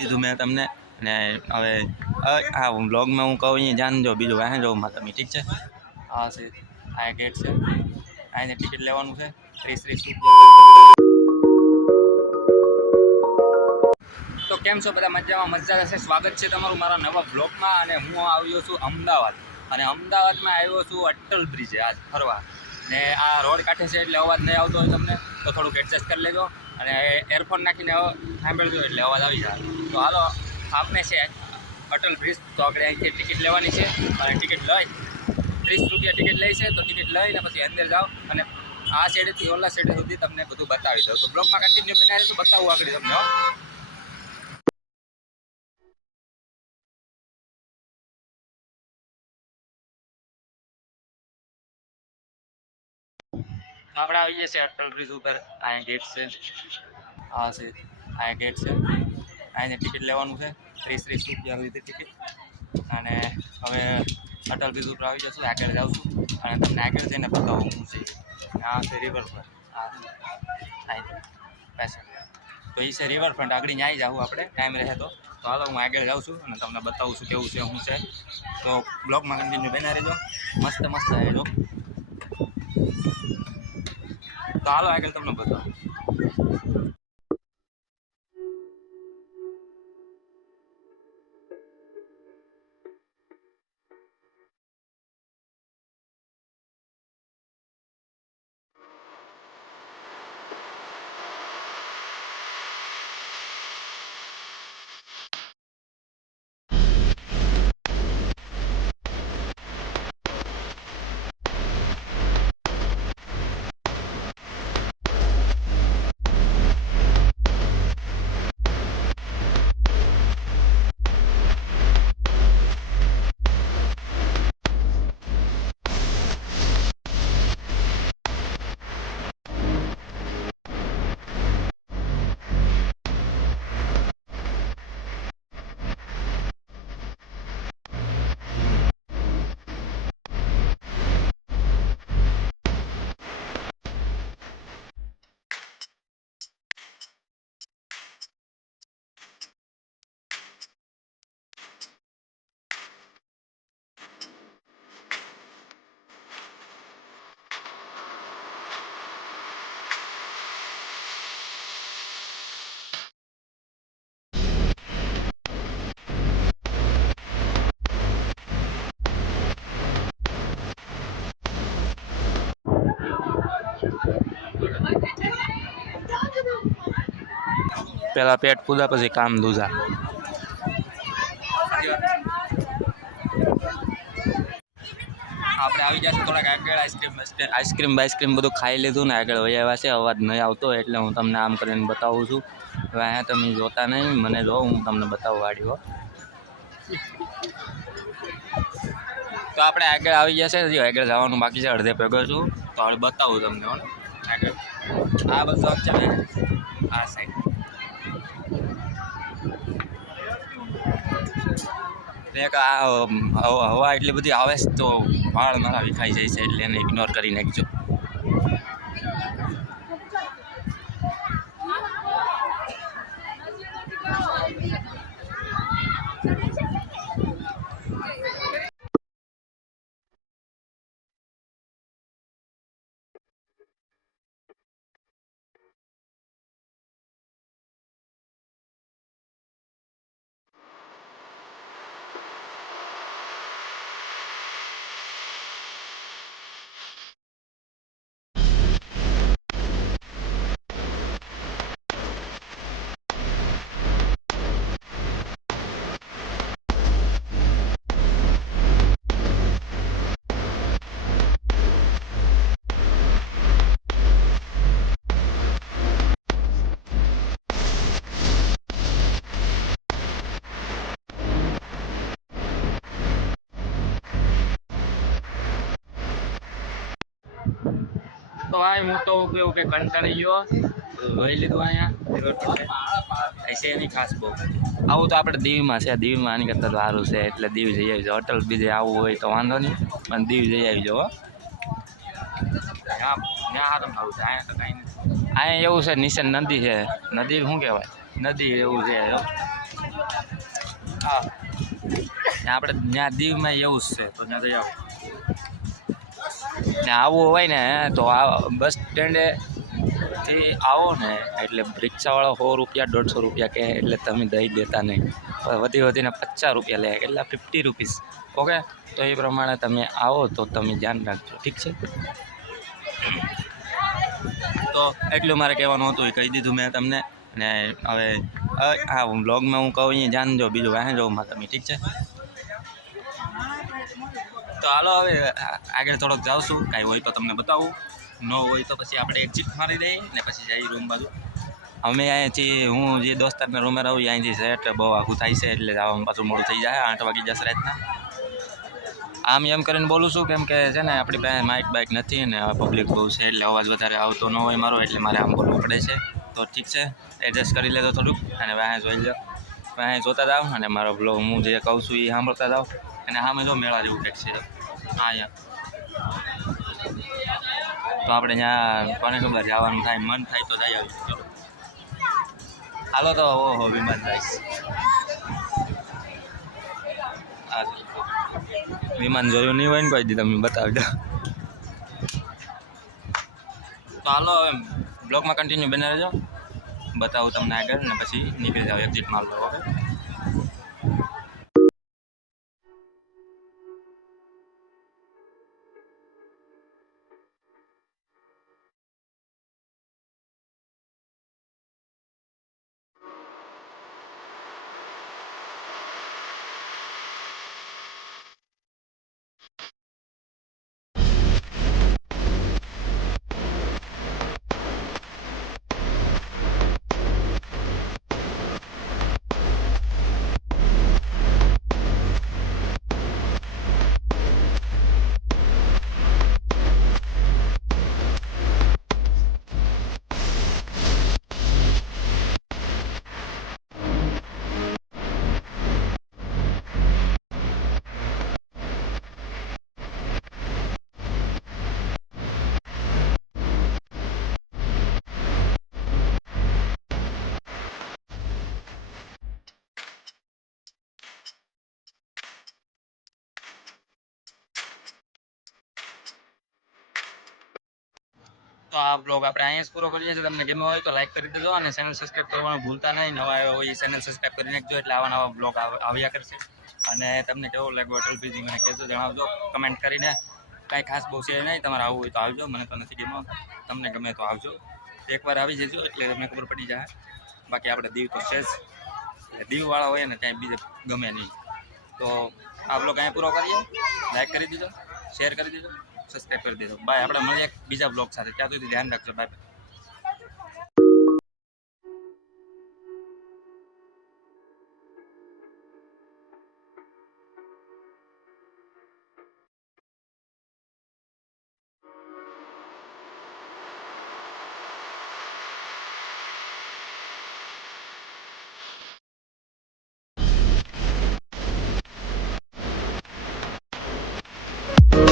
દીધું મેં તમને. અને હવે હા બ્લોગમાં હું કહું, અહીંયા જાણજો બીજું વાહન જો માં તમે ઠીક છે? હા, છે. આ ગેટ છે. આને ટિકિટ લેવાનું છે. ત્રીસ ત્રીસ તો કેમ છો બધા મજામાં? મજા હશે? સ્વાગત છે તમારું મારા નવા બ્લોગમાં અને હું આવ્યો છું અમદાવાદ. અને અમદાવાદમાં આવ્યો છું અટલ બ્રિજે આજ ફરવા. ને આ રોડ કાંઠે છે એટલે અવાજ નહીં આવતો હોય તમને, તો થોડુંક એડજસ્ટ કરી લેજો. અને એરફોન નાખીને સાંભળજો એટલે અવાજ આવી જાય. તો હાલો આપણે છે અટલ બ્રિજ. તો આપણે અહીંથી ટિકિટ લેવાની છે. અને ટિકિટ લઈ, ત્રીસ રૂપિયા ટિકિટ લઈ છે. તો ટિકિટ લઈને પછી અંદર જાઓ અને આ સાઈડેથી ઓલા સાઈડ સુધી તમને બધું બતાવી દઉં. તો બ્લોગમાં કન્ટિન્યુ બનાવી તો બતાવું આગળ તમને આપણે આવી છીએ અટલ બ્રિજ ઉપર. અહીંયા ગેટ છે. હા, છે. અહીંયા ગેટ છે. અહીંયા ટિકિટ લેવાનું છે. ત્રીસ ત્રીસ રૂપિયા લીધી ટિકિટ અને હવે અટલ બ્રિજ ઉપર આવી જશું. આગળ જાઉં અને તમને આગળ જઈને બતાવું હું છે. આ છે રિવરફ્રન્ટ આ અહીં પેસેન્જર તો એ છે રિવરફ્રન્ટ આગળ ન્યાય જાઉં આપણે. ટાઈમ રહે તો. તો હાલો, હું આગળ જાઉં છું અને તમને બતાવું છું કેવું છે, શું છે. તો બ્લોગમાં કન્ટિન્યુ બના રહેજો. મસ્ત મસ્ત રહેજો તો હાલો આગળ તમને બતાવું. પેલા પેટ પૂજા પછી કામ દૂધા આપણે આવી જશું થોડાક આગળ આઈસ્ક્રીમ આઈસ્ક્રીમ બધું ખાઈ લીધું ને આગળ વહી આવ્યા છે. અવાજ નહીં આવતો એટલે હું તમને આમ કરીને બતાવું છું. હવે અહીંયા તમે જોતા નહીં, મને જો, હું તમને બતાવું વાડીઓ તો આપણે આગળ આવી જશે હજી આગળ જવાનું બાકી છે. અડધે ભેગો છું. તો હવે બતાવું તમને આગળ. આ બધું આ સાઈડ હવા એટલી બધી આવે છે તો વાળ મારા વિખાઈ જાય છે એટલે એને ઇગ્નોર કરી નાખજો તો ભાઈ હું તો કેવું કે કંટાળી ગયો લઈ લીધું અહીંયા. એસે એની ખાસ બહુ. આવું તો આપણે દીવમાં છે દીવમાં આની કરતાં સારું છે એટલે દીવ જઈ આવજો અટલ બીજે આવવું હોય તો વાંધો નહીં પણ દીવ જઈ આવી છે અહીંયા એવું છે નિશન નદી છે. નદી શું કહેવાય? નદી એવું છે હો. હા. આપણે ત્યાં દીવમાં એવું જ છે તો ત્યાં જઈ આવો. ત્યાં આવવું હોય ને, તો આ બસ સ્ટેન્ડે થી આવો ને, એટલે રિક્ષાવાળો સો રૂપિયા, દોઢસો રૂપિયા કહે, એટલે તમે દઈ દેતા નહીં. વધી વધીને પચાસ રૂપિયા લે, એટલે ફિફ્ટી રૂપીસ ઓકે? તો એ પ્રમાણે તમે આવો, તો તમે ધ્યાન રાખજો. ઠીક છે? તો એટલું મારે કહેવાનું હતું, એ કહી દીધું મેં તમને. ને હવે હા બ્લોગમાં હું કહું, અહીંયા જાણજો બીજું માં. તમે ઠીક છે? તો હાલો હવે, આ- આગળ થોડોક જાઉં છું કાંઈ હોય તો તમને બતાવું. ન હોય તો પછી આપણે એક્ઝિટ મારી દઈએ ને પછી જઈએ રૂમ બાજુ. અમે અહીંયાથી, હું જે દોસ્તારના રૂમે રહું અહીંથી સેટ બહુ આખું થાય છે, એટલે જવામાં પાછું મોડું થઈ જાય, આઠ વાગી જશે રાતના. આમ એમ કરીને બોલું છું, કેમ કે છે ને, આપણી પાસે માઇક બાઇક નથી ને પબ્લિક બહુ છે, એટલે અવાજ વધારે આવતો ન હોય મારો, એટલે મારે આમ બોલવું પડે છે. તો ઠીક છે એડજસ્ટ કરી લેજો થોડુંક, અને વાહે જોઈ લો વાહે જોતા જાઓ, અને મારો બ્લોગ હું જે કહું છું એ સાંભળતા જાઓ. અને સામે જો મેળા જેવું કંઈક છે. અહીંયા. તો આપણે ત્યાં કોને ખબર, જવાનું થાય, મન થાય તો જઈ આવી. હાલો તો, ઓહો, વિમાન જાય વિમાન જોયું નહીં હોય ને કોઈ દી, તમે બતાવજો. તો હાલો, હવે બ્લોગમાં કન્ટિન્યુ બને રહેજો. બતાવું તમને આગળ ને પછી નીકળી જાવ એક્ઝિટ માલ લો તો આ બ્લોગ આપણે અહીંયા પૂરો કરીએ છીએ. તમને ગમ્યો હોય તો લાઈક કરી દેજો અને ચેનલ સબસ્ક્રાઈબ કરવાનું ભૂલતા નહીં. નવા આવ્યા હોય એ ચેનલ સબસ્ક્રાઈબ કરી નાખજો એટલે આવા નવા બ્લોગ આવ્યા કરશે. અને તમને કેવો લાગ્યો અટલ બ્રિજિંગ મને કહેજો, જણાવજો કમેન્ટ કરીને. કાંઈ ખાસ બહુ છે નહીં, તમારે આવવું હોય તો આવજો, મને તો નથી ગમ્યો. તમને ગમે તો આવજો. એકવાર આવી જજો એટલે તમને ખબર પડી જાય. બાકી આપણે દીવ તો છે જ. દીવવાળા હોય ને ક્યાંય બીજે ગમે નહીં. તો આ બ્લોગ અહીંયા પૂરો કરીએ. લાઈક કરી દીધો શેર કરી દીધો. સબસ્ક્રાઈબ કરી દેજો. બાય, આપણે મળીએ એક બીજા બ્લોગ સાથે. ત્યાં સુધી ધ્યાન રાખજો. બાય.